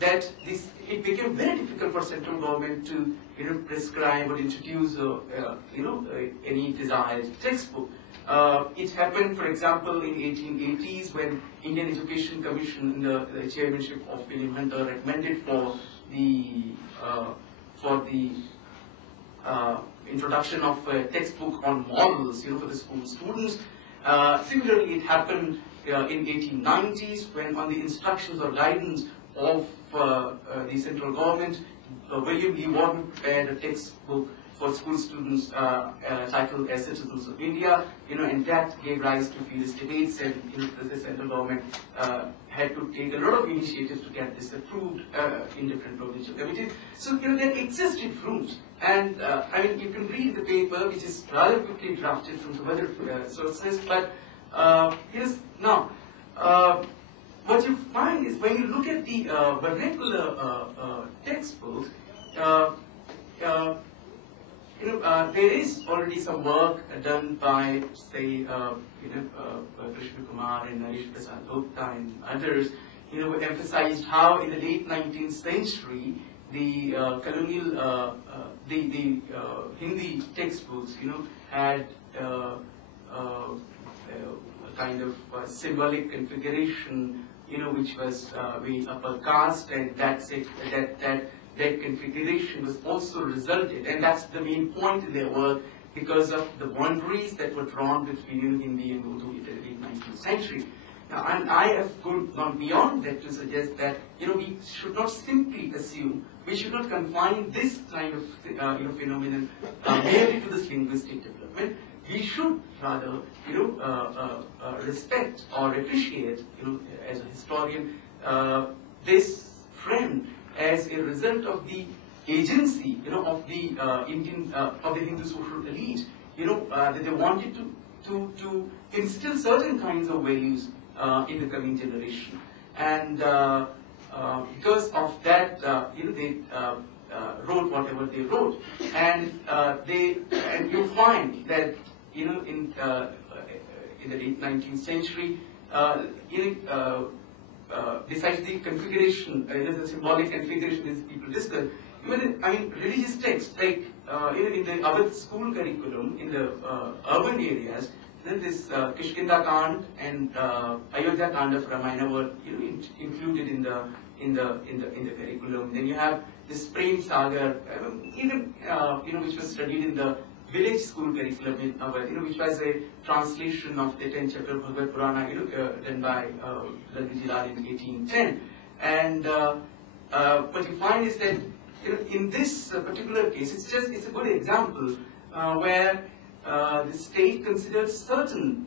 that it became very difficult for central government to prescribe or introduce any desired textbook. It happened, for example, in 1880s when Indian Education Commission, in the chairmanship of William Hunter, recommended for the introduction of a textbook on morals, for the school students. Similarly, it happened in 1890s when, on the instructions or guidance of the central government, William E. Warren prepared a textbook for school students titled as Citizens of India, and that gave rise to fierce debates, and the central government had to take a lot of initiatives to get this approved in different provincial committees. So there existed rooms, and you can read the paper, which is rather quickly drafted from some other sources, but here's now. What you find is when you look at the vernacular textbooks, there is already some work done by, say, Krishna Kumar and Naresh Prasad Gupta and others, who emphasized how in the late 19th century the colonial, the Hindi textbooks, had a kind of symbolic configuration, which was very upper caste, and that configuration was also resulted, and that's the main point in their work, because of the boundaries that were drawn between Hindi and Urdu in the late 19th century. Now, and I have gone beyond that to suggest that we should not simply assume, we should not confine this kind of phenomenon merely to this linguistic development. We should rather respect or appreciate, as a historian, this trend as a result of the agency, of the Indian, of the Hindu social elite, that they wanted to instill certain kinds of values in the coming generation, and because of that, they wrote whatever they wrote, and you find that in the late 19th century, besides the configuration, the symbolic configuration that people discuss, even religious texts like in the our school curriculum in the urban areas, then this Kishkinda Kand and Ayodhya Kand of Ramayana were included in the curriculum. Then you have this Prem Sagar, which was studied in the village school curriculum in our, which was a translation of the 10th chapter of Bhagavad Purana, done by Lalji Lal in 1810. And what you find is that in this particular case, it's a good example where the state considers certain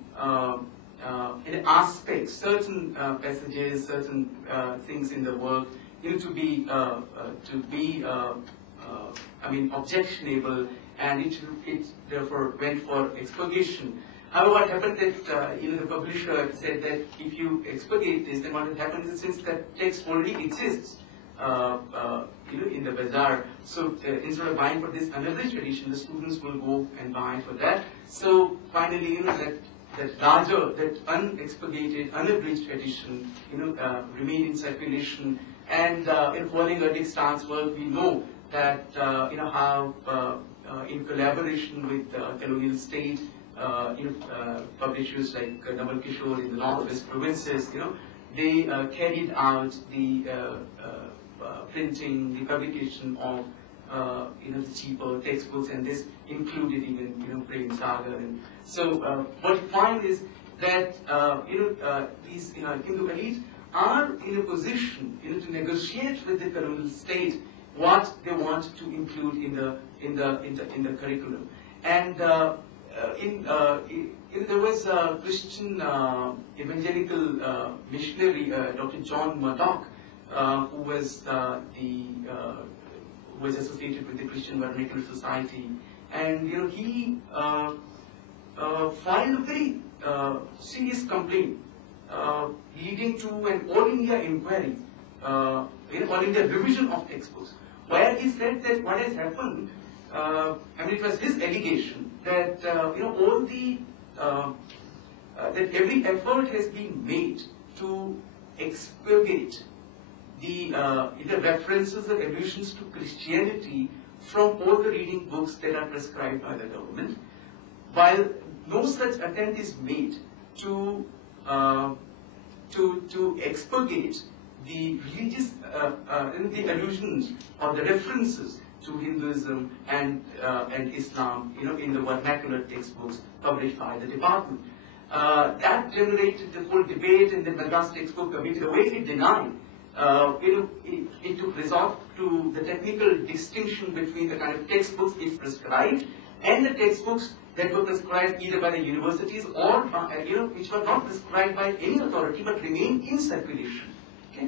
aspects, certain passages, certain things in the work, to be objectionable, and it therefore went for expurgation. However, what happened that the publisher said that if you expurgate this, then what will happen is, since that text already exists in the bazaar, so instead of buying for this unabridged edition, the students will go and buy for that. So finally, that larger, that unexpurgated, unabridged edition, remain in circulation. And in following Erddick's stance work, we know that how in collaboration with the colonial state, publishers like Naval Kishore in the northwest provinces, they carried out the printing, the publication of the cheaper textbooks, and this included even Prem Sagar. And so what you find is that these Hindu elites are in a position to negotiate with the colonial state what they want to include in the curriculum. And there was a Christian evangelical missionary, Dr. John Murdoch, who was associated with the Christian Vernacular Society, and he filed a very serious complaint, leading to an all India inquiry, all India revision of textbooks, where he said that what has happened, it was his allegation that all the that every effort has been made to expurgate the references or allusions to Christianity from all the reading books that are prescribed by the government, while no such attempt is made to expurgate the religious the allusions or the references to Hinduism and Islam, in the vernacular textbooks published by the department. That generated the whole debate in the Madras Textbook Committee. The way it denied, it took resort to the technical distinction between the kind of textbooks it prescribed and the textbooks that were prescribed either by the universities or which were not prescribed by any authority but remained in circulation. Okay?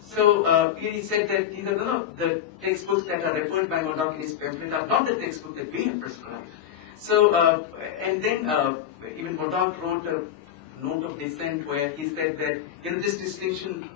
So he said that the textbooks that are referred by Murdoch in his pamphlet are not the textbook that we have prescribed. So and then even Murdoch wrote a note of dissent where he said that this distinction